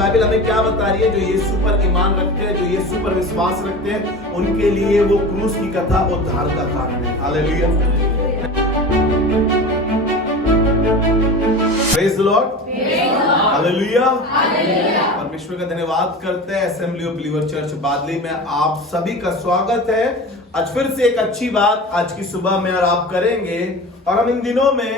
Bible हमें क्या बता रही है? जो यीशु पर ईमान रखते हैं, जो यीशु पर विश्वास रखते हैं, उनके लिए वो क्रूस की कथा उद्धार का कारण है। Hallelujah, praise the Lord, hallelujah. परमेश्वर का धन्यवाद करते हैं। असेंबली ऑफ बिलीवर चर्च बादली में आप सभी का स्वागत है। आज फिर से एक अच्छी बात आज की सुबह में और आप करेंगे। और हम इन दिनों में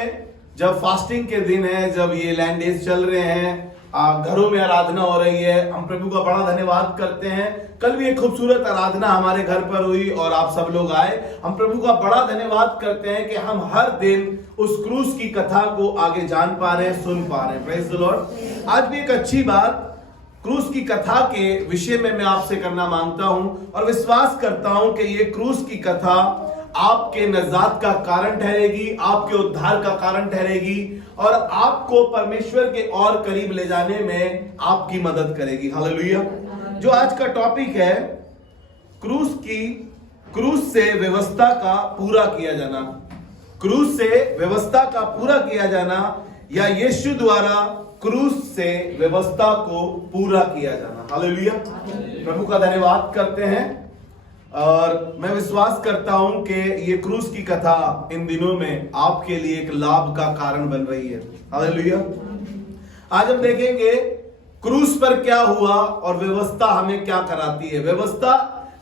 जब फास्टिंग के दिन है, जब ये लैंड डेज चल रहे हैं, घरों में आराधना हो रही है, हम प्रभु का बड़ा धन्यवाद करते हैं। कल भी एक खूबसूरत आराधना हमारे घर पर हुई और आप सब लोग आए। हम प्रभु का बड़ा धन्यवाद करते हैं कि हम हर दिन उस क्रूस की कथा को आगे जान पा रहे हैं, सुन पा रहे हैं। Praise the Lord. आज भी एक अच्छी बात क्रूस की कथा के विषय में मैं आपसे करना मांगता हूं और विश्वास करता हूं कि ये क्रूस की कथा आपके नजात का कारण ठहरेगी, आपके उद्धार का कारण ठहरेगी और आपको परमेश्वर के और करीब ले जाने में आपकी मदद करेगी। हालेलुया। जो आज का टॉपिक है क्रूस से व्यवस्था का पूरा किया जाना, क्रूस से व्यवस्था का पूरा किया जाना या यीशु द्वारा क्रूस से व्यवस्था को पूरा किया जाना। हालेलुया। प्रभु का धन्यवाद करते हैं और मैं विश्वास करता हूं कि ये क्रूस की कथा इन दिनों में आपके लिए एक लाभ का कारण बन रही है। हालेलुया। आज हम देखेंगे क्रूस पर क्या हुआ और व्यवस्था हमें क्या कराती है।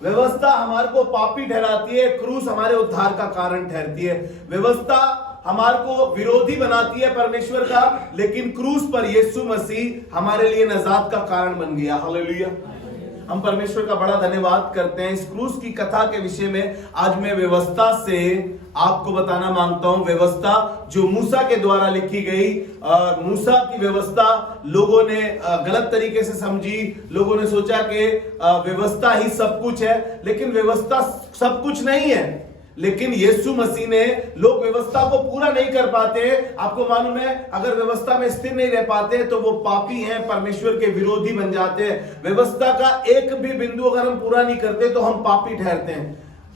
व्यवस्था हमारे को पापी ठहराती है, क्रूस हमारे उद्धार का कारण ठहरती है। व्यवस्था हमारे को विरोधी बनाती है परमेश्वर का, लेकिन क्रूस पर यीशु मसीह हमारे लिए नजात का कारण बन गया। हालेलुया। हम परमेश्वर का बड़ा धन्यवाद करते हैं। इस क्रूस की कथा के विषय में आज मैं व्यवस्था से आपको बताना मांगता हूं। व्यवस्था जो मूसा के द्वारा लिखी गई, मूसा की व्यवस्था लोगों ने गलत तरीके से समझी। लोगों ने सोचा कि व्यवस्था ही सब कुछ है, लेकिन व्यवस्था सब कुछ नहीं है। लेकिन यीशु मसीह ने, लोग व्यवस्था को पूरा नहीं कर पाते। आपको मालूम है, अगर व्यवस्था में स्थिर नहीं रह पाते तो वो पापी हैं, परमेश्वर के विरोधी बन जाते हैं। व्यवस्था का एक भी बिंदु अगर हम पूरा नहीं करते तो हम पापी ठहरते हैं।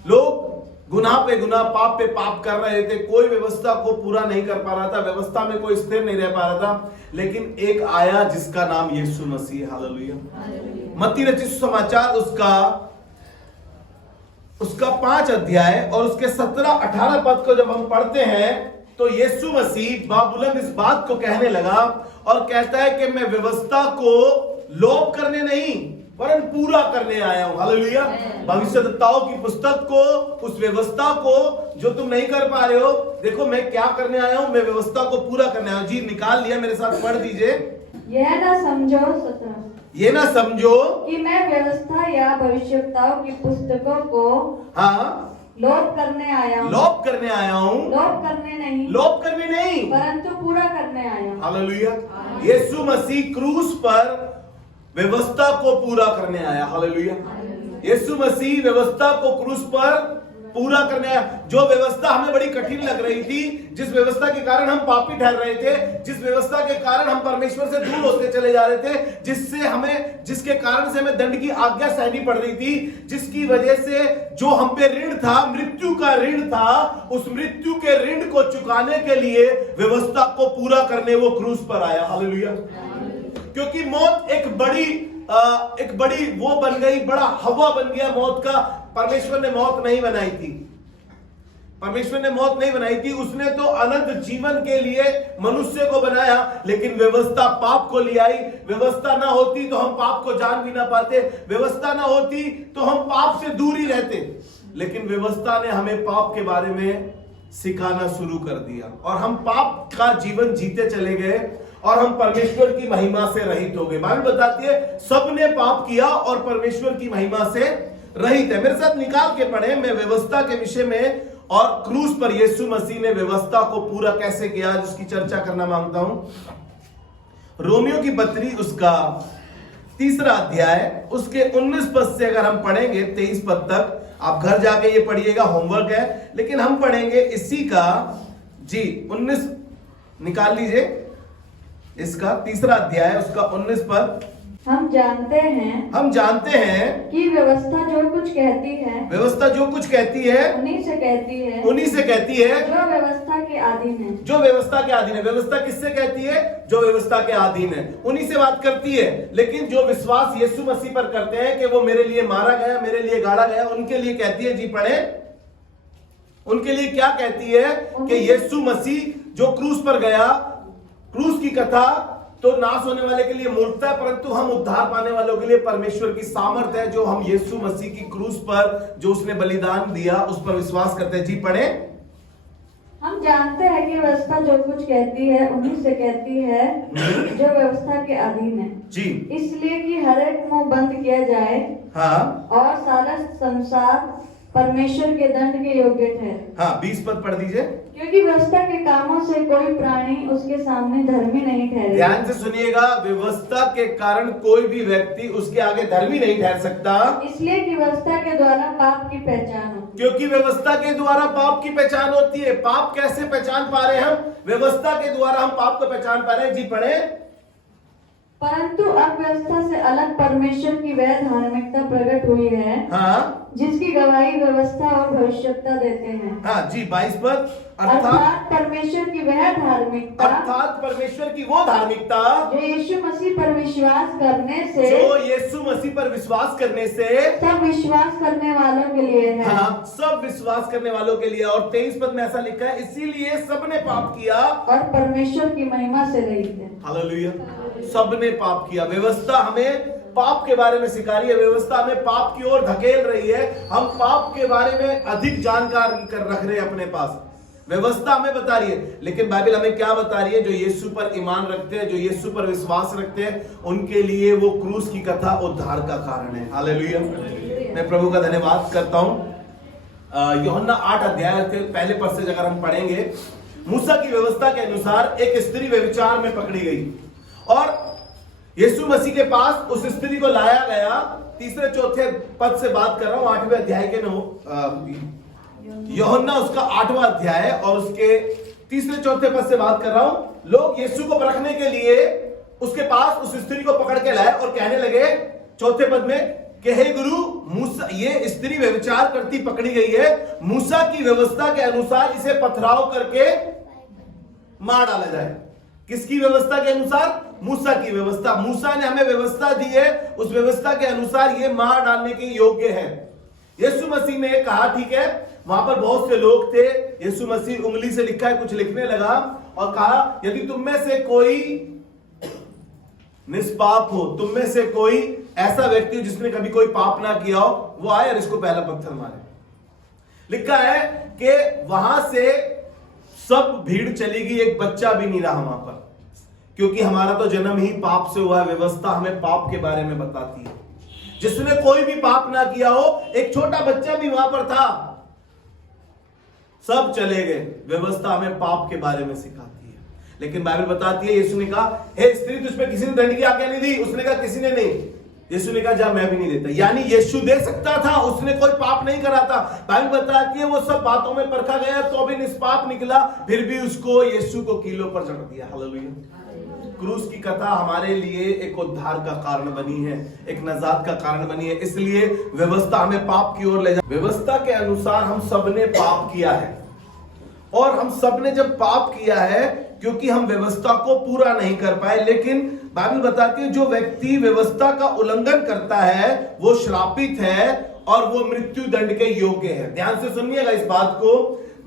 लोग गुनाह पे गुनाह, पाप पे पाप कर रहे थे, कोई व्यवस्था को पूरा नहीं कर पा रहा था, व्यवस्था में कोई स्थिर नहीं रह पा रहा था। लेकिन एक आया जिसका नाम यीशु मसीह। हालेलुया। मत्ती रचित सुसमाचार उसका 5 अध्याय और उसके 17-18 पद को जब हम पढ़ते हैं तो यीशु मसीह बाबुलन इस बात को कहने लगा और कहता है कि मैं व्यवस्था को लोप करने नहीं वरन पूरा करने आया हूं। हालेलुया। भविष्यद्वक्ताओं की पुस्तक को, उस व्यवस्था को जो तुम नहीं कर पा रहे हो, देखो मैं क्या करने आया हूं, मैं व्यवस्था को पूरा करने आया हूं। जी निकाल लिया, मेरे साथ पढ़ दीजिए। यह ना समझो कि मैं व्यवस्था या भविष्यद्वक्ताओं की पुस्तकों को लोप करने आया हूँ। लोप करने नहीं परंतु पूरा करने आया हूँ। हालेलुया। यीशु मसीह क्रूस पर व्यवस्था को पूरा करने आया। हालेलुया। यीशु मसीह व्यवस्था को क्रूस पर पूरा करने आया। जो व्यवस्था हमें बड़ी कठिन लग रही थी, जिस व्यवस्था के कारण हम पापी ठहर रहे थे, जिस व्यवस्था के कारण हम परमेश्वर से दूर होते चले जा रहे थे, जिसके कारण से हमें दंड की आज्ञा सहनी पड़ रही थी, जिसकी वजह से जो हम पे ऋण था, मृत्यु का ऋण था, उस मृत्यु के ऋण को चुकाने के लिए व्यवस्था को पूरा करने वो क्रूस पर आया। हालेलुया। क्योंकि मौत एक बड़ी वो बन गई, बड़ा हवा बन गया मौत का। परमेश्वर ने मौत नहीं बनाई थी, उसने तो अनंत जीवन के लिए मनुष्य को बनाया, लेकिन व्यवस्था पाप को ले आई। व्यवस्था ना होती तो हम पाप को जान भी ना पाते, व्यवस्था ना होती तो हम पाप से दूर ही रहते। लेकिन व्यवस्था ने हमें पाप के बारे में सिखाना शुरू कर दिया और हम पाप का जीवन जीते चले गए और हम परमेश्वर की महिमा से रहित हो गए। बाइबल बताती है सबने पाप किया और परमेश्वर की महिमा से रहित है। मेरे साथ निकाल के पढ़े, मैं व्यवस्था के विषय में और क्रूस पर यीशु मसीह ने व्यवस्था को पूरा कैसे किया जिसकी चर्चा करना मांगता हूं। रोमियो की पत्री उसका 3 अध्याय उसके 19 पद से अगर हम पढ़ेंगे 23 पद तक, आप घर जाके ये पढ़िएगा, होमवर्क है, लेकिन हम पढ़ेंगे इसी का 19 निकाल लीजिए, इसका 3 अध्याय उसका 19 पद। हम जानते हैं कि व्यवस्था जो कुछ कहती है व्यवस्था जो कुछ कहती है उन्हीं से कहती है जो व्यवस्था के अधीन है। जो व्यवस्था के अधीन है। व्यवस्था किससे कहती है? जो व्यवस्था के अधीन है, उन्हीं से बात करती है। लेकिन जो विश्वास यीशु मसीह पर करते हैं कि वो मेरे लिए मारा गया, मेरे लिए गाड़ा गया, उनके लिए कहती है, जी पढ़े, उनके लिए क्या कहती है कि यीशु मसीह जो क्रूस पर गया, क्रूस की कथा तो नाश होने वाले के लिए मूर्खता है, परंतु हम उद्धार पाने वालों के लिए परमेश्वर की सामर्थ है, जो हम यीशु मसीह की क्रूस पर जो उसने बलिदान दिया उस पर विश्वास करते हैं। जी पढ़े। हम जानते हैं कि व्यवस्था जो कुछ कहती है उन्हीं से कहती है जो व्यवस्था के अधीन है जी, इसलिए कि हर एक मुंह बंद किया जाए हाँ, और सारा संसार परमेश्वर के दंड के योग्य ठहरे। हाँ, 20 पद पढ़ दीजिए। क्योंकि व्यवस्था के कामों से कोई प्राणी उसके सामने धर्मी नहीं ठहरे। ध्यान से सुनिएगा, व्यवस्था के कारण कोई भी व्यक्ति उसके आगे धर्मी नहीं ठहर सकता, इसलिए कि व्यवस्था के द्वारा पाप की पहचान होती है। क्योंकि व्यवस्था के द्वारा पाप की पहचान होती है। पाप कैसे पहचान पा रहे हैं हम? व्यवस्था के द्वारा हम पाप को पहचान पा रहे हैं। जी पढ़े। परंतु अब व्यवस्था से अलग परमेश्वर की वह धार्मिकता प्रकट हुई है, हाँ, जिसकी गवाही व्यवस्था और भविष्यता देते हैं। हाँ जी, 22 पद। अर्थात परमेश्वर की वह धार्मिकता, अर्थात परमेश्वर की वो धार्मिकता जो यीशु मसीह पर विश्वास करने से, जो यीशु मसीह पर विश्वास करने से सब विश्वास करने वालों के लिए है। हाँ, सब विश्वास करने वालों के लिए। और 23 पद में ऐसा लिखा है, इसीलिए सबने पाप किया और परमेश्वर की महिमा से रहित है। हालेलुया। सबने पाप किया। व्यवस्था हमें पाप के बारे में सिखा रही है, व्यवस्था हमें पाप की ओर धकेल रही है। हम पाप के बारे में अधिक जानकारी कर रख रहे हैं अपने पास। व्यवस्था हमें बता रही है, लेकिन बाइबल हमें क्या बता रही है? जो यीशु पर ईमान रखते हैं, जो यीशु पर विश्वास रखते हैं, उनके लिए वो क्रूस की कथा उद्धार का कारण है। हालेलुया। मैं प्रभु का धन्यवाद करता हूं। यूहन्ना 8 अध्याय के पहले पद से अगर हम पढ़ेंगे, मूसा की व्यवस्था के अनुसार एक स्त्री व्यभिचार में पकड़ी गई और यीशु मसीह के पास उस स्त्री को लाया गया। तीसरे चौथे पद से बात कर रहा हूं, 8वें अध्याय के यूहन्ना उसका 8वां अध्याय और उसके तीसरे चौथे पद से बात कर रहा हूं। लोग यीशु को परखने के लिए उसके पास उस स्त्री को पकड़ के लाए और कहने लगे चौथे पद में कि हे गुरु, मूसा, ये स्त्री व्यभिचार करती पकड़ी गई है, मूसा की व्यवस्था के अनुसार इसे पथराव करके मार डाला जाए। किसकी व्यवस्था के अनुसार? मूसा की व्यवस्था। मूसा ने हमें व्यवस्था दी है, उस व्यवस्था के अनुसार ये मार डालने के योग्य है। यीशु मसीह ने कहा, ठीक है, वहां पर बहुत से लोग थे। यीशु मसीह उंगली से लिखा है, कुछ लिखने लगा और कहा, यदि तुम में से कोई निष्पाप हो, तुम में से कोई ऐसा व्यक्ति जिसने कभी कोई पाप ना किया हो, वो आए और इसको पहला पत्थर मारे। लिखा है कि वहां से सब भीड़ चली गई, एक बच्चा भी नहीं रहा वहां पर, क्योंकि हमारा तो जन्म ही पाप से हुआ है। व्यवस्था हमें पाप के बारे में बताती है। जिसने कोई भी पाप ना किया हो, एक छोटा बच्चा भी वहां पर था, सब चले गए। व्यवस्था हमें पाप के बारे में सिखाती है, लेकिन बाइबल बताती है, यीशु ने कहा, हे स्त्री, तुझ पे किसी ने दंड की आज्ञा नहीं दी? उसने कहा, किसी ने नहीं। यीशु ने कहा, जा, मैं भी नहीं देता। यानी यीशु दे सकता था, उसने कोई पाप नहीं करा था। बाइबल बताती है वो सब बातों में परखा गया तो भी निष्पाप निकला, फिर भी उसको यीशु को कीलों पर चढ़ दिया। हालेलुया। क्रूस की कथा हमारे लिए एक उद्धार का कारण बनी है, एक नजात का कारण बनी है। इसलिए व्यवस्था हमें पाप की ओर ले जाए। व्यवस्था के अनुसार हम सबने पाप किया है, और हम सबने जब पाप किया है क्योंकि हम व्यवस्था को पूरा नहीं कर पाए। लेकिन बाइबल बताती है जो व्यक्ति व्यवस्था का उल्लंघन करता है वो श्रापित है और वो मृत्यु दंड के योग्य है। ध्यान से सुनिएगा इस बात को।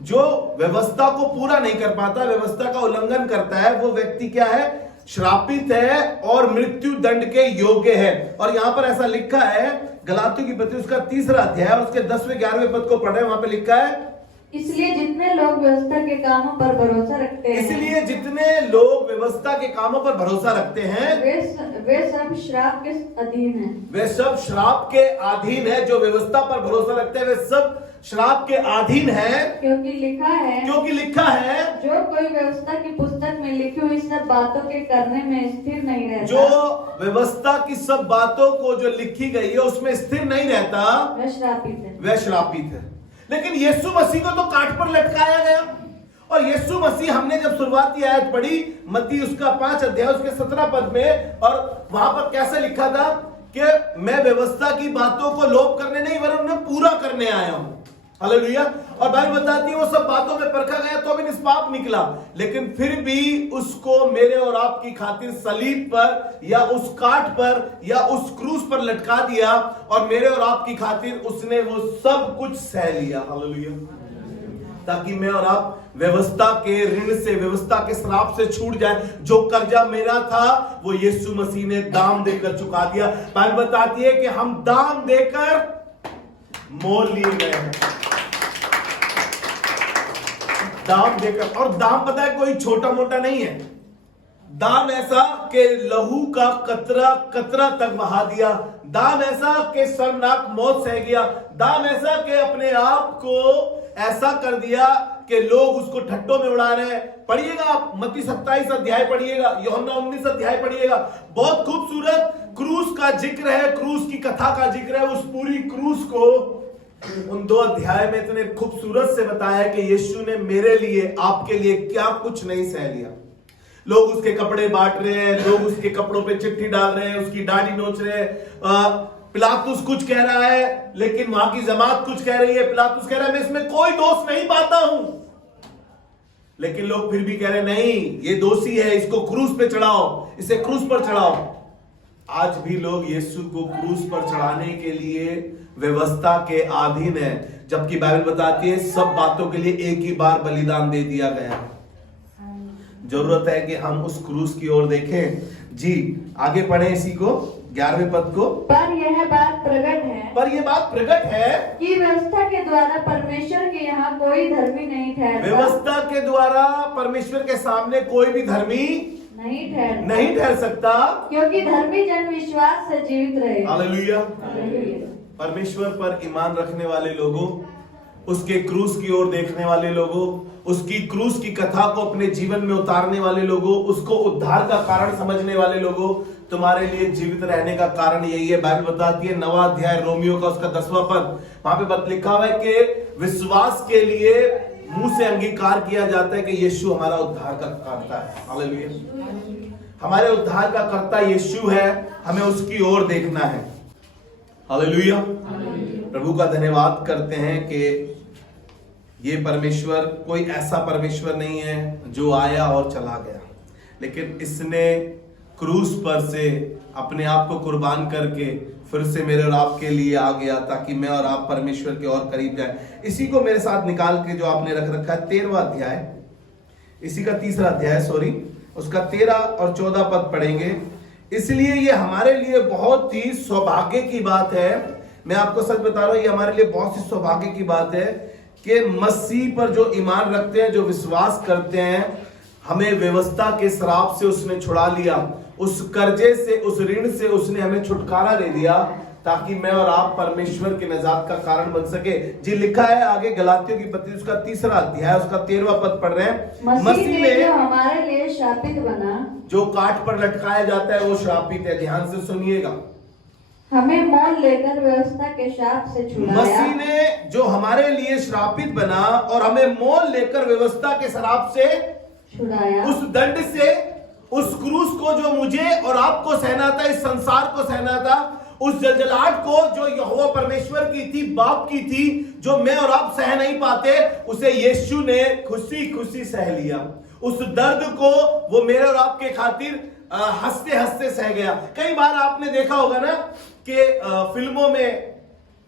जो व्यवस्था को पूरा नहीं कर पाता, व्यवस्था का उल्लंघन करता है, वो व्यक्ति क्या है? श्रापित है और मृत्यु दंड के योग्य है। और यहां पर ऐसा लिखा है, गलातियों की पत्री उसका 3रा अध्याय और उसके 10वें 11वें पद को पढ़े, वहां पे लिखा है, इसलिए जितने लोग व्यवस्था के कामों पर भरोसा रखते हैं, इसलिए जितने लोग व्यवस्था के कामों पर भरोसा रखते हैं, वे सब श्राप के अधीन हैं। वे सब श्राप के अधीन है। जो व्यवस्था पर भरोसा रखते हैं वे सब श्राप के अधीन है, क्योंकि लिखा है जो कोई व्यवस्था की पुस्तक में लिखी हुई सब बातों के करने में स्थिर नहीं रहता, जो व्यवस्था की सब बातों को जो लिखी गई है उसमें स्थिर नहीं रहता, वह श्रापित है। लेकिन यीशु मसीह को तो काट पर लटकाया गया और यीशु मसीह, हमने जब शुरुआती आयत पढ़ी मत्ती उसका 5 अध्याय उसके 17 पद में, और वहां पर कैसे लिखा था कि मैं व्यवस्था की बातों को लोप करने नहीं वरन उन्हें पूरा करने आया हूं। हालेलुया। और बाइबल बताती है वो सब बातों में परखा गया तो भी निष्पाप निकला, लेकिन फिर भी उसको मेरे और आपकी खातिर सलीब पर या उस काट पर या उस क्रूस पर लटका दिया, और मेरे और आपकी खातिर उसने वो सब कुछ सह लिया। हालेलुया। ताकि मैं और आप व्यवस्था के ऋण से, व्यवस्था के श्राप से छूट जाए। जो कर्जा मेरा था वो यीशु मसीह ने दाम देकर चुका दिया। बाइबल बताती है कि हम दाम देकर मोल लिए गए हैं, दाम देकर। और दाम पता है कोई छोटा मोटा नहीं है, दाम ऐसा कि लहू का कतरा कतरा तक बहा दिया, दाम ऐसा कि शर्मनाक मौत सह गया, दाम ऐसा कि अपने आप को ऐसा कर दिया कि लोग उसको ठट्टों में उड़ा रहे हैं। पढ़िएगा आप मत्ती 27 अध्याय पढ़िएगा, यूहन्ना 19 अध्याय पढ़िएगा, बहुत खूबसूरत क्रूस का जिक्र है, क्रूस की कथा का जिक्र है। उस पूरी क्रूस को उन 2 अध्याय में इतने खूबसूरत से बताया कि यीशु ने मेरे लिए, आपके लिए क्या कुछ नहीं सह लिया। लोग उसके कपड़े बांट रहे हैं, लोग उसके कपड़ों पे चिट्ठी डाल रहे हैं, उसकी दाढ़ी नोच रहे हैं। पिलातुस कुछ कह रहा है लेकिन वहां की जमात कुछ कह रही है। पिलातुस कह रहा है मैं इसमें कोई दोष नहीं पाता हूं, लेकिन लोग फिर भी कह रहे हैं नहीं ये दोषी है, इसको क्रूस पे चढ़ाओ, इसे क्रूस पर चढ़ाओ। आज भी लोग यीशु को क्रूस पर चढ़ाने के लिए व्यवस्था के अधीन है, जबकि बाइबल बताती है सब बातों के लिए एक ही बार बलिदान दे दिया गया। जरूरत है कि हम उस क्रूस की ओर देखें। जी आगे पढ़े इसी को 11वें पद को। पर यह बात प्रकट है, पर यह बात प्रकट है कि व्यवस्था के द्वारा परमेश्वर के यहाँ कोई धर्मी नहीं ठहरता। व्यवस्था के द्वारा परमेश्वर के सामने कोई भी धर्मी नहीं ठहर सकता, क्योंकि धर्मी जन विश्वास से जीवित रहे। हालेलुया। परमेश्वर पर ईमान रखने वाले लोगों, उसके क्रूस की ओर देखने वाले लोगों, उसकी क्रूस की कथा को अपने जीवन में उतारने वाले लोगों, उसको उद्धार का कारण समझने वाले लोगों, तुम्हारे लिए जीवित रहने का कारण यही है। बाइबल बताती है 9वां अध्याय रोमियो का उसका 10वां पद, वहां पे लिखा हुआ है कि विश्वास के लिए मुंह से अंगीकार किया जाता है कि यीशु हमारा उद्धार का कर्ता है। हालेलुया। हमारे उद्धार का कर्ता यीशु है, हमें उसकी ओर देखना है। हालेलुया। प्रभु का धन्यवाद करते हैं कि ये परमेश्वर कोई ऐसा परमेश्वर नहीं है जो आया और चला गया, लेकिन इसने क्रूस पर से अपने आप को कुर्बान करके फिर से मेरे और आपके लिए आ गया, ताकि मैं और आप परमेश्वर के और करीब जाए। इसी को मेरे साथ निकाल के जो आपने रख रखा है 13वां अध्याय, इसी का 3रा अध्याय उसका 13 और 14 पद पढ़ेंगे। इसलिए ये हमारे लिए बहुत ही सौभाग्य की बात है, मैं आपको सच बता रहा हूं, ये हमारे लिए बहुत ही सौभाग्य की बात है कि मसीह पर जो ईमान रखते हैं, जो विश्वास करते हैं, हमें व्यवस्था के श्राप से उसने छुड़ा लिया, उस कर्जे से, उस ऋण से उसने हमें छुटकारा दे दिया, ताकि मैं और आप परमेश्वर के निजात का कारण बन सके। जी लिखा है आगे गलातियों की पत्री उसका 3रा अध्याय उसका 13वां पद पढ़ रहे हैं। मसीह ने जो हमारे लिए शापित बना, जो काट पर लटकाया जाता है वो श्रापित है। ध्यान से सुनिएगा, हमें मोल लेकर व्यवस्था के शाप से छुड़ाया। मसीह ने जो हमारे लिए श्रापित बना और हमें मोल लेकर व्यवस्था के श्राप से छुड़ाया, उस दंड से, उस क्रूस को जो मुझे और आपको सहना था, इस संसार को सहना था, उस जलजलाहट को जो यहोवा परमेश्वर की थी, बाप की थी, जो मैं और आप सह नहीं पाते, उसे यीशु ने खुशी खुशी सह लिया। उस दर्द को वो मेरे और आपके खातिर हंसते हंसते सह गया। कई बार आपने देखा होगा ना कि फिल्मों में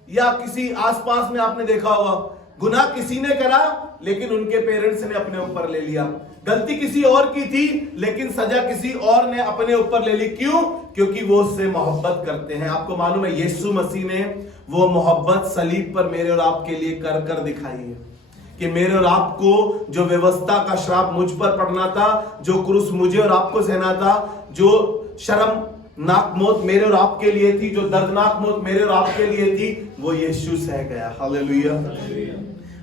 या किसी आसपास में आपने देखा होगा, गुनाह किसी ने करा लेकिन उनके पेरेंट्स ने अपने ऊपर ले लिया, गलती किसी और की थी लेकिन सजा किसी और ने अपने ऊपर ले ली। क्यों? क्योंकि वो उससे मोहब्बत करते हैं। आपको मालूम है यीशु मसीह ने वो मोहब्बत सलीब पर मेरे और आपके लिए कर कर दिखाई है, कि मेरे और आपको जो व्यवस्था का श्राप मुझ पर पड़ना था, जो क्रूस मुझे और आपको सहना था, जो शर्मनाक मौत मेरे और आपके लिए थी, जो दर्दनाक मौत मेरे और आपके लिए थी, वो यीशु सह गया। हालेलुया।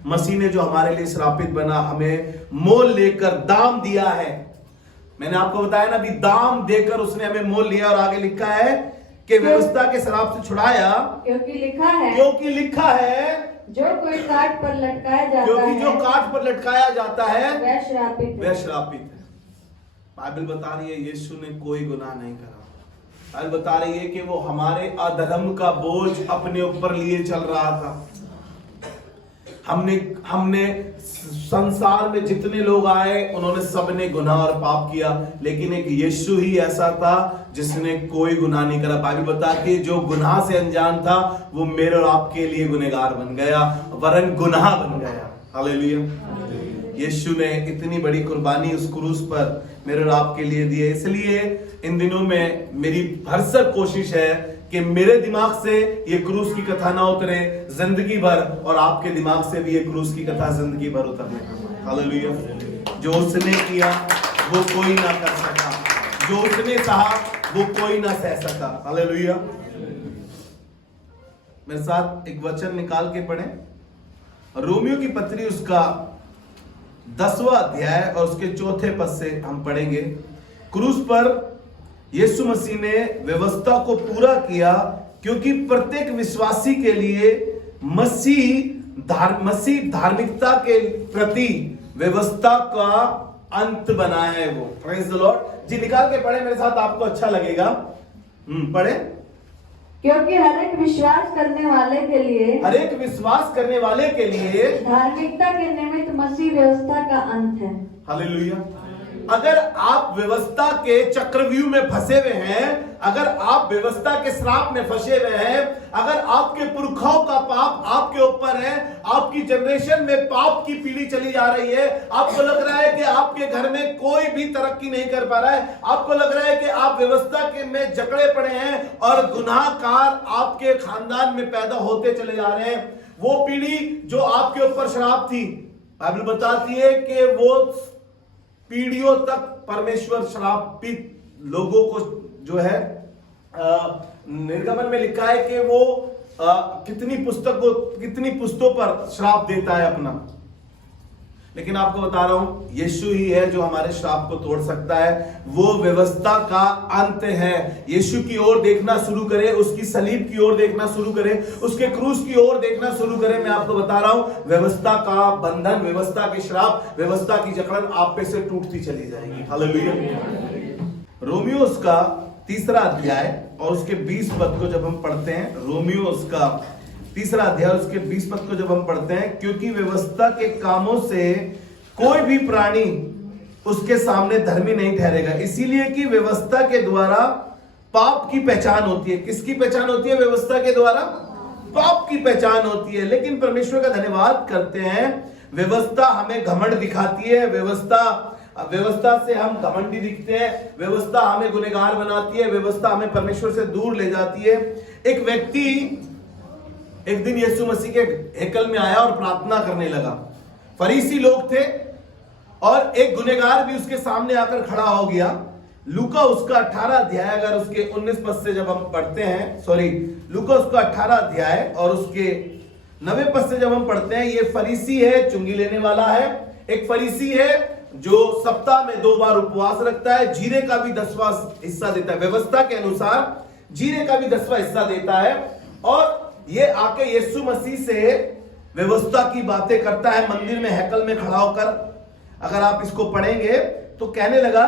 मसीह ने जो हमारे लिए श्रापित बना, हमें मोल लेकर दाम दिया है। मैंने आपको बताया ना, अभी दाम देकर उसने हमें मोल लिया। और आगे लिखा है कि व्यवस्था के श्राप से छुड़ाया, क्योंकि लिखा है जो कोई काट पर लटकाया जाता क्योंकि जो है काट पर लटकाया जाता है वह श्रापित है। वह श्रापित है। बाइबल बता रही है यीशु ने कोई गुनाह नहीं करा। बाइबल बता रही है कि वो हमारे अधर्म का बोझ अपने ऊपर लिए चल रहा था। हमने संसार में जितने लोग आए उन्होंने सबने गुनाह और पाप किया, लेकिन एक यीशु ही ऐसा था जिसने कोई गुनाह नहीं करा। बाइबल बताती है जो गुनाह से अनजान था वो मेरे और आपके लिए गुनहगार बन गया, वरन गुनाह बन गया। हालेलुया। यीशु ने इतनी बड़ी कुर्बानी उस क्रूस पर मेरे और आपके लिए दी है। इसलिए इन दिनों में मेरी भरसक कोशिश है कि मेरे दिमाग से ये क्रूस की कथा ना उतरे जिंदगी भर, और आपके दिमाग से भी ये क्रूस की कथा जिंदगी भर उतरने का। हालेलुया। जो उसने किया वो कोई ना कर सका, जो उसने सहा वो कोई ना सह सका। हालेलुया। मेरे साथ एक वचन निकाल के पढ़ें, रोमियो की पत्री उसका 10वां अध्याय और उसके 4थे पद से हम पढ़ेंगे। क्रूस पर यीशु मसीह ने व्यवस्था को पूरा किया, क्योंकि प्रत्येक विश्वासी के लिए मसीह धार्मिकता के प्रति व्यवस्था का अंत बनाया है। वो प्रेज द लॉर्ड। जी निकाल के पढ़े मेरे साथ, आपको अच्छा लगेगा। पढ़े। क्योंकि हर एक विश्वास करने वाले के लिए, हर एक विश्वास करने वाले के लिए धार्मिकता के निमित्त मसीह व्यवस्था का अंत है। हालेलुया। अगर आप व्यवस्था के चक्रव्यूह में फंसे हुए हैं, अगर आप व्यवस्था के श्राप में फंसे हुए हैं, अगर आपके पुरखाओं का पाप आपके ऊपर है, आपकी जनरेशन में पाप की पीढ़ी चली जा रही है, आपको लग रहा है कि आपके घर में कोई भी तरक्की नहीं कर पा रहा है, आपको लग रहा है कि आप व्यवस्था के में जकड़े पड़े हैं और गुनाहगार आपके खानदान में पैदा होते चले जा रहे हैं, वो पीढ़ी जो आपके ऊपर श्राप थी, बाइबल बताती है कि वो पीढ़ियों तक परमेश्वर श्रापित लोगों को जो है निर्गमन में लिखा है कि वो कितनी पुस्तकों पर श्राप देता है अपना। लेकिन आपको बता रहा हूं यीशु ही है जो हमारे श्राप को तोड़ सकता है। वो व्यवस्था का अंत है। यीशु की ओर देखना शुरू करें, उसकी सलीब की ओर देखना शुरू करें, उसके क्रूस की ओर देखना शुरू करें। मैं आपको बता रहा हूं व्यवस्था का बंधन, व्यवस्था के श्राप, व्यवस्था की जकड़न आप पे से टूटती चली जाएगी। हालेलुया। रोमियो उसका 3रा अध्याय और उसके 20 पद को जब हम पढ़ते हैं, रोमियो उसका 3रा अध्याय और उसके 20 पद को जब हम पढ़ते हैं, क्योंकि व्यवस्था के कामों से कोई भी प्राणी उसके सामने धर्मी नहीं ठहरेगा, इसीलिए कि व्यवस्था के द्वारा पाप की पहचान होती है। किसकी पहचान होती है? व्यवस्था के द्वारा पाप की पहचान होती है। लेकिन परमेश्वर का धन्यवाद करते हैं, व्यवस्था हमें घमंड दिखाती है, व्यवस्था से हम घमंडी दिखते हैं, व्यवस्था हमें गुनहगार बनाती है, व्यवस्था हमें परमेश्वर से दूर ले जाती है। एक व्यक्ति एक दिन यीशु मसीह के हेकल में आया और प्रार्थना करने लगा। फरीसी लोग थे और एक गुनहगार भी उसके सामने आकर खड़ा हो गया। लूका उसका 18 अध्याय अगर उसके 19 पद से जब हम पढ़ते हैं, लूका उसका 18 अध्याय और उसके 9 पद से जब हम पढ़ते हैं, ये फरीसी है, चुंगी लेने वाला है। एक फरीसी है जो सप्ताह में 2 बार उपवास रखता है, जीरे का भी 10वां हिस्सा देता है, व्यवस्था के अनुसार जीरे का भी 10वां हिस्सा देता है। और ये आके यीशु मसीह से व्यवस्था की बातें करता है मंदिर में, हैकल में खड़ा होकर। अगर आप इसको पढ़ेंगे तो कहने लगा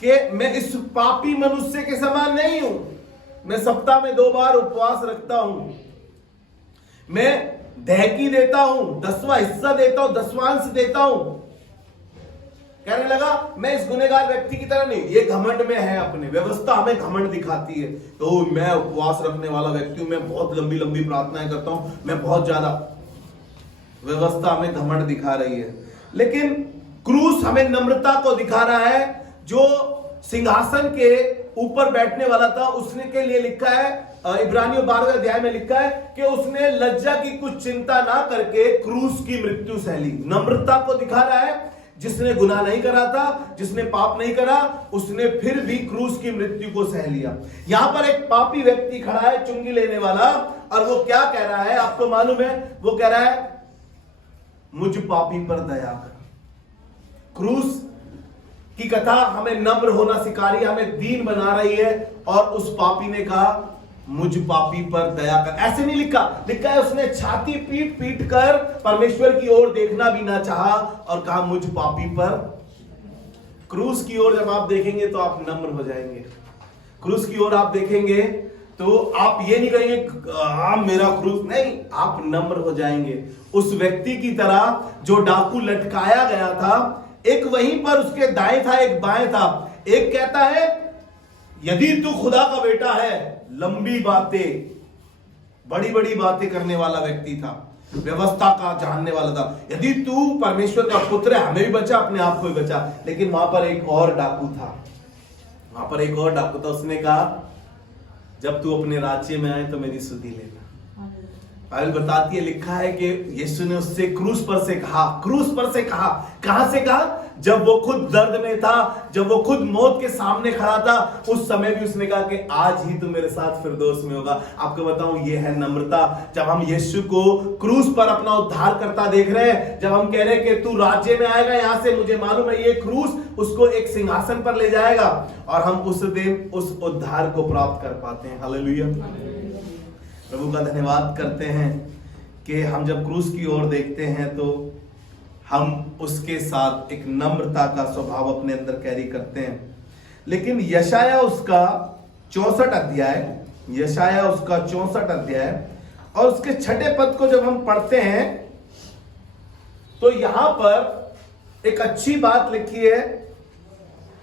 कि मैं इस पापी मनुष्य के समान नहीं हूं, मैं सप्ताह में 2 बार उपवास रखता हूं, मैं दहकी देता हूं, 10वां हिस्सा देता हूं, 10वांश देता हूं। कहने लगा मैं इस गुनहगार व्यक्ति की तरह नहीं। ये घमंड में है अपने, व्यवस्था हमें घमंड दिखाती है। तो मैं उपवास रखने वाला व्यक्ति हूं, मैं बहुत लंबी लंबी प्रार्थनाएं करता हूं, मैं बहुत ज्यादा, व्यवस्था हमें घमंड दिखा रही है। लेकिन क्रूस हमें नम्रता को दिखा रहा है। जो सिंहासन के ऊपर बैठने वाला था उसने के लिए लिखा है, इब्रानियों 12वें अध्याय में लिखा है कि उसने लज्जा की कुछ चिंता ना करके क्रूस की मृत्यु सह ली। नम्रता को दिखा रहा है। जिसने गुनाह नहीं करा था, जिसने पाप नहीं करा, उसने फिर भी क्रूस की मृत्यु को सह लिया। यहां पर एक पापी व्यक्ति खड़ा है, चुंगी लेने वाला, और वो क्या कह रहा है आपको मालूम है? वो कह रहा है मुझ पापी पर दया कर। क्रूस की कथा हमें नम्र होना सिखा रही है, हमें दीन बना रही है। और उस पापी ने कहा मुझ पापी पर दया कर। ऐसे नहीं लिखा, लिखा है उसने छाती पीट पीट कर परमेश्वर की ओर देखना भी ना चाहा और कहा मुझ पापी पर। क्रूस की ओर जब आप देखेंगे तो आप नम्र हो जाएंगे। क्रूस की ओर आप देखेंगे तो आप ये नहीं कहेंगे हाँ मेरा क्रूस, नहीं, आप नम्र हो जाएंगे उस व्यक्ति की तरह जो डाकू लटकाया गया था। एक वहीं पर उसके दाएं था, एक बाएं था। एक कहता है यदि तू खुदा का बेटा है, लंबी बातें, बड़ी बड़ी बातें करने वाला व्यक्ति था, व्यवस्था का जानने वाला था। यदि तू परमेश्वर का पुत्र है, हमें भी बचा, अपने आप को भी बचा। लेकिन वहां पर एक और डाकू था, वहां पर एक और डाकू था। उसने कहा जब तू अपने राज्य में आए तो मेरी सुधि लेना। बाइबल बताती है, लिखा है कि यीशु ने उससे क्रूस पर से कहा, क्रूस पर से कहा। कहां से कहा? जब वो खुद दर्द में था, जब वो खुद मौत के सामने खड़ा था, उस समय भी उसने कहा कि आज ही तू मेरे साथ फिरदौस में होगा। आपको बताऊं, ये है नम्रता। जब हम यीशु को क्रूस पर अपना उद्धार करता देख रहे हैं, जब हम कह रहे हैं कि तू राज्य में आएगा, यहां से मुझे मालूम है ये क्रूस उसको एक सिंहासन पर ले जाएगा और हम उस दिन उस उद्धार को प्राप्त कर पाते हैं। हालेलुया। प्रभु का धन्यवाद करते हैं कि हम जब क्रूस की ओर देखते हैं तो हम उसके साथ एक नम्रता का स्वभाव अपने अंदर कैरी करते हैं। लेकिन यशाया उसका 64 अध्याय, यशाया उसका 64 अध्याय और उसके 6 पद को जब हम पढ़ते हैं तो यहां पर एक अच्छी बात लिखी है,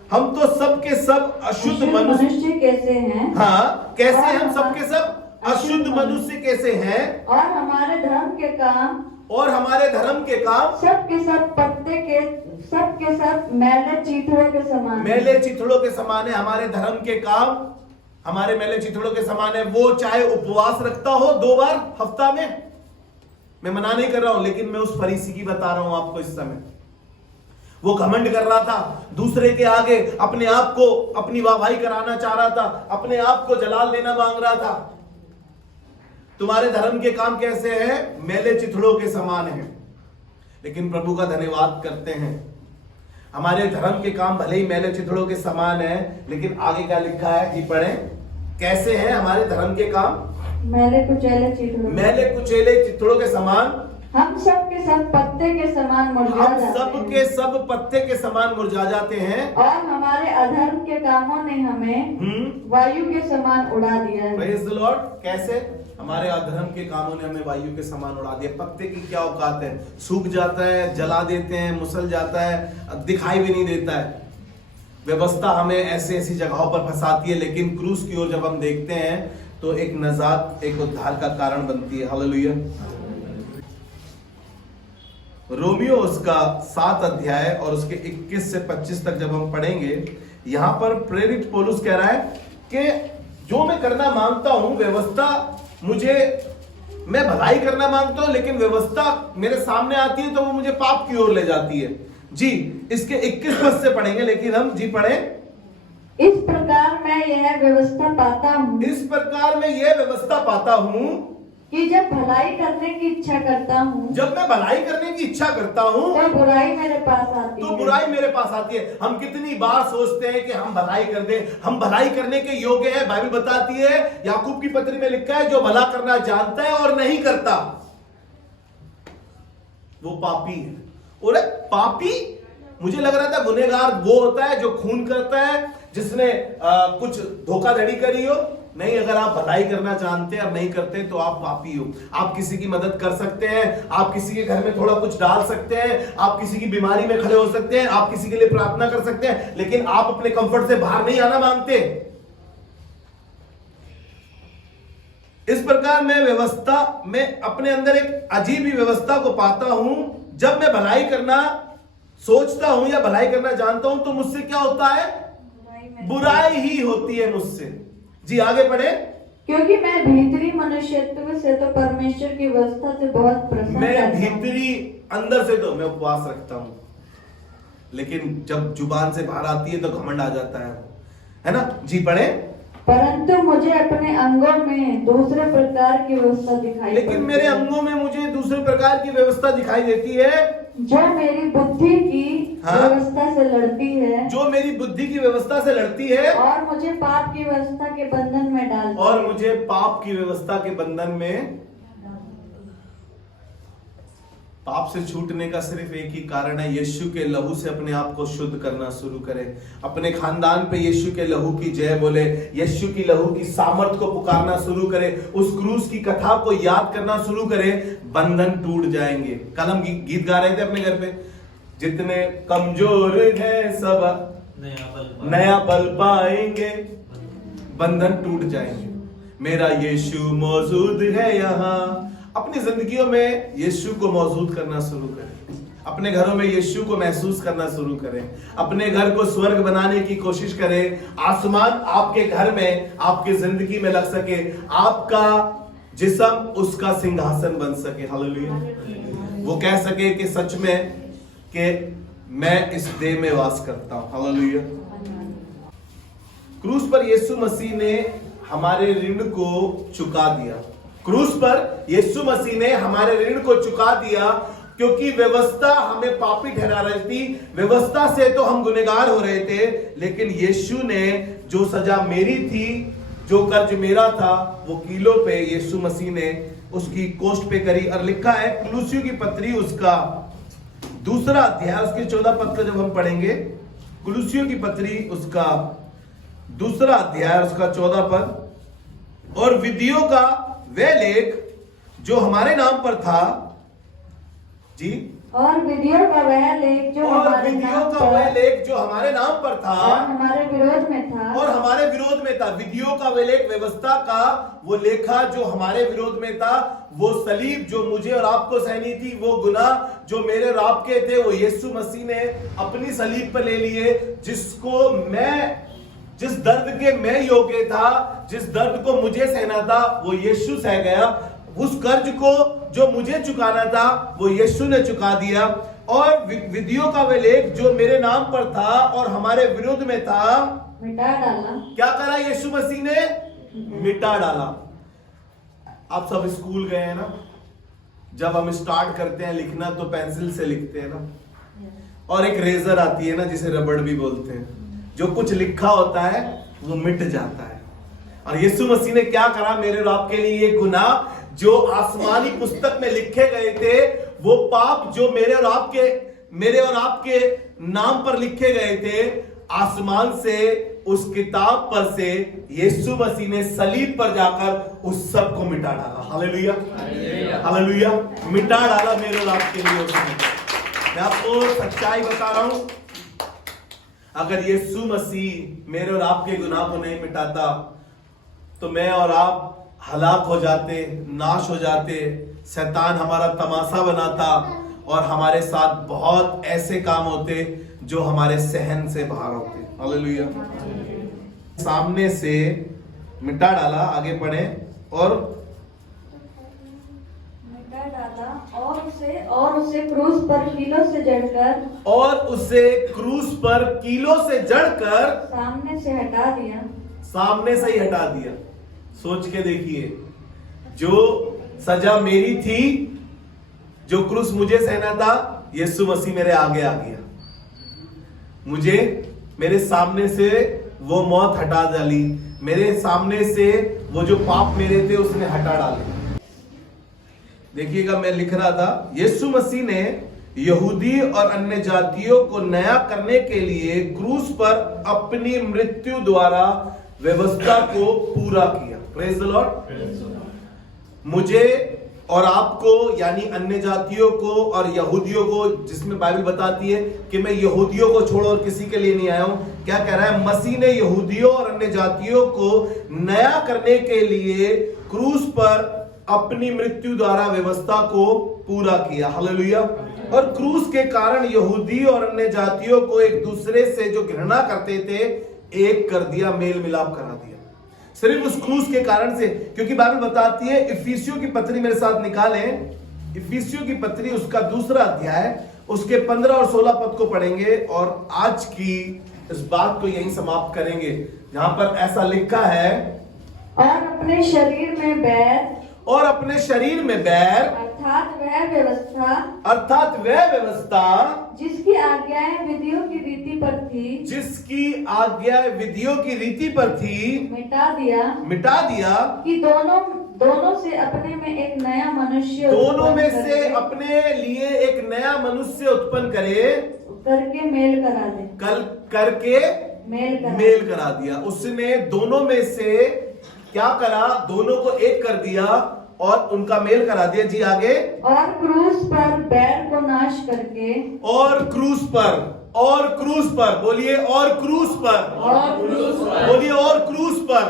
हम तो सब के सब अशुद्ध मनुष्य कैसे हैं। हाँ, कैसे हम सब के सब अशुद्ध मनुष्य कैसे हैं, और हमारे धर्म के काम, और हमारे धर्म के काम सब के सब पत्ते के, सब के सब मैले चिथड़ों के समान, मैले चिथड़ों के समान है। हमारे धर्म के काम हमारे मैले चिथड़ों के समान है। वो चाहे उपवास रखता हो 2 बार हफ्ता में, मैं मना नहीं कर रहा हूं, लेकिन मैं उस फरीसी की बता रहा हूं आपको इस समय। वो घमंड कर रहा था, दूसरे के आगे अपने आप को अपनी वाहवाही कराना चाह रहा था, अपने आप को जलाल देना मांग रहा था। तुम्हारे धर्म के काम कैसे हैं? मैले चिथड़ों के समान हैं। लेकिन प्रभु का धन्यवाद करते हैं, हमारे धर्म के काम भले ही मैले चिथड़ों के समान है, लेकिन आगे क्या लिखा है जी पढ़ें, कैसे हैं हमारे धर्म के काम? मैले कुचैले चिथड़ों, मैले कुचैले चिथड़ों के समान। हम सब के सब पत्ते के समान मुरझा जाते हैं, सब के सब पत्ते के समान मुरझा जाते हैं, और हमारे अधर्म के कामों ने हमें वायु के समान उड़ा दिया है। Praise the Lord. कैसे? हमारे अधर्म के कामों ने हमें वायु के समान उड़ा दिया। पत्ते की क्या औकात है? सूख जाता है, जला देते हैं, मुसल जाता है, दिखाई भी नहीं देता है। व्यवस्था हमें ऐसे ऐसी जगहों पर फंसाती है, लेकिन क्रूस की ओर जब हम देखते हैं तो एक नजात, एक उद्धार का कारण बनती है। हालेलुया। रोमियो उसका 7 अध्याय और उसके 21 से 25 तक जब हम पढ़ेंगे, यहां पर प्रेरित पौलुस कह रहा है कि जो मैं करना मांगता हूं, व्यवस्था मुझे, मैं भलाई करना मांगता हूं, लेकिन व्यवस्था मेरे सामने आती है तो वो मुझे पाप की ओर ले जाती है। जी, इसके 21 पद से पढ़ेंगे, लेकिन हम जी पढ़ें। इस प्रकार मैं यह व्यवस्था पाता हूँ, इस प्रकार मैं यह व्यवस्था पाता हूं कि जब भलाई करने की इच्छा करता हूँ, जब मैं भलाई करने की इच्छा करता हूं तो बुराई मेरे पास आती तो है। बुराई मेरे पास आती है। हम कितनी बार सोचते हैं कि हम भलाई कर दें, हम भलाई करने के योग्य हैं। बाइबल बताती है, याकूब की पत्री में लिखा है, जो भला करना जानता है और नहीं करता वो पापी है। और पापी, मुझे लग रहा था गुनहगार वो होता है जो खून करता है, जिसने कुछ धोखाधड़ी करी हो। नहीं, अगर आप भलाई करना जानते हैं और नहीं करते तो आप पापी हो। आप किसी की मदद कर सकते हैं, आप किसी के घर में थोड़ा कुछ डाल सकते हैं, आप किसी की बीमारी में खड़े हो सकते हैं, आप किसी के लिए प्रार्थना कर सकते हैं, लेकिन आप अपने कंफर्ट से बाहर नहीं आना मांगते। इस प्रकार मैं व्यवस्था में अपने अंदर एक अजीब ही व्यवस्था को पाता हूं। जब मैं भलाई करना सोचता हूं या भलाई करना जानता हूं तो मुझसे क्या होता है? बुराई ही होती है मुझसे। जी आगे पढ़े। क्योंकि मैं भीतरी मनुष्यत्व से तो परमेश्वर की व्यवस्था से बहुत प्रसन्न मैं रहता हूं। भीतरी अंदर से तो मैं उपवास रखता हूं, लेकिन जब जुबान से बाहर आती है तो घमंड आ जाता है ना। जी पढ़े। परंतु मुझे अपने अंगों में दूसरे प्रकार की व्यवस्था दिखाई लेकिन पड़ती मेरे है, अंगों में मुझे दूसरे प्रकार की व्यवस्था दिखाई देती है, जो मेरी बुद्धि की हाँ? व्यवस्था से लड़ती है जो मेरी बुद्धि की व्यवस्था से लड़ती है और मुझे पाप की व्यवस्था के बंधन में डालती और है। मुझे पाप की व्यवस्था के बंधन में। पाप से छूटने का सिर्फ एक ही कारण है, यीशु के लहू से अपने आप को शुद्ध करना शुरू करें। अपने खानदान पे यीशु के लहू की जय बोले, यीशु की लहू की सामर्थ को पुकारना शुरू करें, उस क्रूस की कथा को याद करना शुरू करें, बंधन टूट जाएंगे। कल हम गीत गा रहे थे अपने घर पे, जितने कमजोर हैं सब नया बल पाएंगे, बंधन टूट जाएंगे। मेरा यीशु मौजूद है यहाँ। अपनी जिंदगियों में यीशु को मौजूद करना शुरू करें, अपने घरों में यीशु को महसूस करना शुरू करें, अपने घर को स्वर्ग बनाने की कोशिश करें। आसमान आपके घर में, आपकी जिंदगी में लग सके, आपका जिस्म उसका सिंहासन बन सके। हालेलुया। वो कह सके कि सच में कि मैं इस देह में वास करता हूं। हालेलुया। क्रूस पर यीशु मसीह ने हमारे ऋण को चुका दिया। क्रूस पर यीशु मसीह ने हमारे ऋण को चुका दिया, क्योंकि व्यवस्था हमें पापी ठहरा रही थी। व्यवस्था से तो हम गुनहगार हो रहे थे, लेकिन यीशु ने जो सजा मेरी थी, जो कर्ज मेरा था, वो कीलों पे यीशु मसीह ने उसकी कोष्ठ पे करी। और लिखा है कुलुस्सियों की पत्री उसका 2 अध्याय उसके 14 पद का जब हम पढ़ेंगे, कुलुस्सियों की पत्री उसका 2 अध्याय उसका 14 पद, और विधियों का वह लेख जो हमारे नाम पर था जी, और विधियों का वह लेख जो हमारे नाम पर था और हमारे विरोध में था, और हमारे विरोध में था। विधियों का वह लेख, व्यवस्था का वो लेखा जो हमारे विरोध में था, वो सलीब जो मुझे और आपको सहनी थी, वो गुनाह जो मेरे और आपके थे, वो यीशु मसीह ने अपनी सलीब पर ले लिए। जिसको मैं, जिस दर्द के मैं योग्य था, जिस दर्द को मुझे सहना था, वो यीशु सह गया। उस कर्ज को जो मुझे चुकाना था, वो यीशु ने चुका दिया। और विधियों का वह लेख जो मेरे नाम पर था और हमारे विरुद्ध में था, मिटा डाला। क्या करा यीशु मसीह ने? मिटा डाला। आप सब स्कूल गए हैं ना, जब हम स्टार्ट करते हैं लिखना तो पेंसिल से लिखते हैं ना, और एक रेजर आती है ना जिसे रबड़ भी बोलते हैं, जो कुछ लिखा होता है वो मिट जाता है। और यीशु मसीह ने क्या करा? मेरे और आपके लिए ये गुनाह जो आसमानी पुस्तक में लिखे गए थे, वो पाप जो मेरे और आपके नाम पर लिखे गए थे, आसमान से उस किताब पर से यीशु मसीह ने सलीब पर जाकर उस सब को मिटा डाला। Hallelujah, hallelujah. मिटा डाला मेरे और आपके लिए उसने। मैं आपको सच्चाई बता रहा हूं, अगर यीशु मसीह मेरे और आपके गुनाह को नहीं मिटाता तो मैं और आप हलाक हो जाते, नाश हो जाते। शैतान हमारा तमाशा बनाता और हमारे साथ बहुत ऐसे काम होते जो हमारे सहन से बाहर होते। हालेलुया। सामने से मिटा डाला, आगे पढ़े, और मिटा डाला और उसे क्रूस पर कीलों से जड़कर सामने से ही हटा दिया। सोच के देखिए, जो सजा मेरी थी, जो क्रूस मुझे सहना था, यीशु मसीह मेरे आगे आ गया। मुझे मेरे सामने से वो मौत हटा डाली, मेरे सामने से वो जो पाप मेरे थे उसने हटा डाले। देखिएगा, मैं लिख रहा था, यीशु मसीह ने यहूदी और अन्य जातियों को नया करने के लिए क्रूस पर अपनी मृत्यु द्वारा व्यवस्था को पूरा किया। Praise the Lord. मुझे और आपको, यानी अन्य जातियों को और यहूदियों को, जिसमें बाइबल बताती है कि मैं यहूदियों को छोड़ और किसी के लिए नहीं आया हूं। क्या कह रहा है? मसीह ने यहूदियों और अन्य जातियों को नया करने के लिए क्रूस पर अपनी मृत्यु द्वारा व्यवस्था को पूरा किया। हालेलुया। और क्रूस के कारण यहूदी और अन्य जातियों को एक दूसरे से जो घृणा करते थे, एक कर दिया, मेल मिलाप करा दिया, सिर्फ उस क्रूस के कारण से। क्योंकि बाइबल बताती है, इफिसियों की पत्री मेरे साथ निकालें, इफिसियों की पत्री उसका 2 अध्याय उसके 15 और 16 पद को पढ़ेंगे और आज की इस बात को यहीं समाप्त करेंगे। यहाँ पर ऐसा लिखा है, और अपने शरीर में बैर, और अपने शरीर में बैर, अर्थात वह व्यवस्था जिसकी आज्ञाएं विधियों की रीति पर थी, जिसकी आज्ञा विधियों की रीति पर थी, मिटा दिया कि दोनों से अपने में एक नया मनुष्य दोनों में उत्पन्न से करके- अपने लिए एक नया मनुष्य उत्पन्न करके मेल करा दे, करके मेल मेल करा दिया। उसने दोनों में से क्या करा? दोनों को एक कर दिया और उनका मेल करा दिया। जी आगे। और क्रूस पर बैर को नाश करके, और क्रूस पर बोलिए, और क्रूस पर बोलिए, और क्रूस पर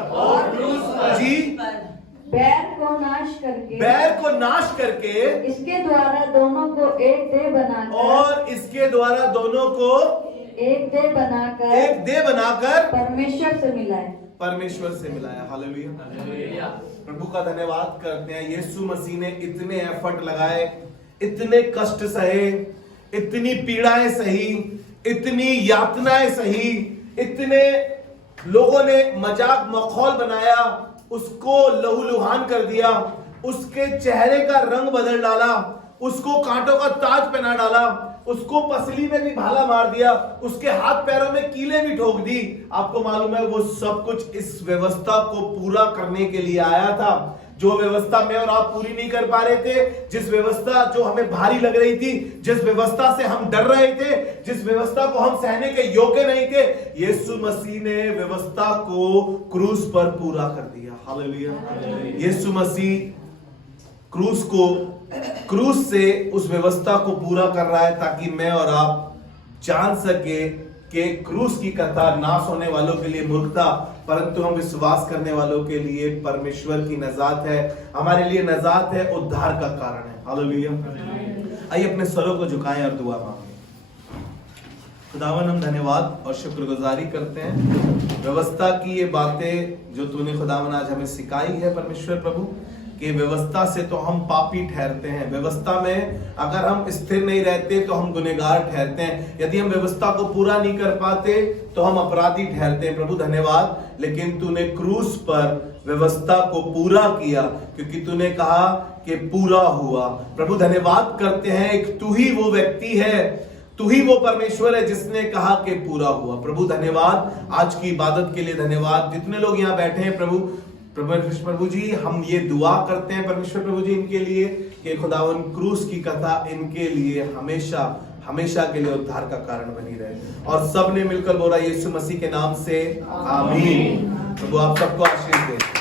जी, बैर को नाश करके इसके द्वारा दोनों को एक देह बनाकर, और इसके द्वारा दोनों को एक देह बनाकर परमेश्वर से मिलाया। हालेलुया। प्रभु का धन्यवाद करते हैं। यीशु मसीह ने इतने एफर्ट लगाए, इतने कष्ट सहे, इतनी पीड़ाएं सही, इतनी यातनाएं सही, इतने लोगों ने मजाक मखौल बनाया, उसको लहूलुहान कर दिया, उसके चेहरे का रंग बदल डाला, उसको कांटों का ताज पहना डाला, उसको पसली में भी भाला मार दिया, उसके हाथ पैरों में कीलें भी ठोक दी। आपको मालूम है वो सब कुछ इस व्यवस्था को पूरा करने के लिए आया था, जो व्यवस्था मैं और आप पूरी नहीं कर पा रहे थे, जिस व्यवस्था जो हमें भारी लग रही थी, जिस व्यवस्था से हम डर रहे थे, जिस व्यवस्था को हम सहने के योग्य नहीं थे, यीशु मसीह ने व्यवस्था को क्रूस पर पूरा कर दिया। हालेलुया। यीशु मसीह क्रूस से उस व्यवस्था को पूरा कर रहा है, ताकि मैं और आप जान सके कि क्रूस की कथा नाश होने वालों के लिए मूर्खता, परंतु हम विश्वास करने वालों के लिए परमेश्वर की नजात है, हमारे लिए नजात है, उद्धार का कारण है। हालेलुया। आइए अपने सरों को झुकाएं और दुआ मांगें। खुदावन, हम धन्यवाद और शुक्रगुजारी करते हैं व्यवस्था की ये बातें जो तूने खुदावन आज हमें सिखाई है परमेश्वर प्रभु, कि व्यवस्था से तो हम पापी ठहरते हैं, व्यवस्था में अगर हम स्थिर नहीं रहते तो हम गुनहगार ठहरते हैं, यदि हम व्यवस्था को पूरा नहीं कर पाते तो हम अपराधी ठहरते हैं। प्रभु धन्यवाद, लेकिन तूने क्रूस पर व्यवस्था को पूरा किया, क्योंकि तूने कहा कि पूरा हुआ। प्रभु धन्यवाद करते हैं, एक तू ही वो व्यक्ति है, तू ही वो परमेश्वर है जिसने कहा कि पूरा हुआ। प्रभु धन्यवाद, आज की इबादत के लिए धन्यवाद। जितने लोग यहाँ बैठे हैं प्रभु जी, हम ये दुआ करते हैं परमेश्वर प्रभु जी इनके लिए कि खुदावन क्रूस की कथा इनके लिए हमेशा के लिए उद्धार का कारण बनी रहे। और सब ने मिलकर बोला यीशु मसीह के नाम से आमीन। प्रभु आप सबको आशीष दे।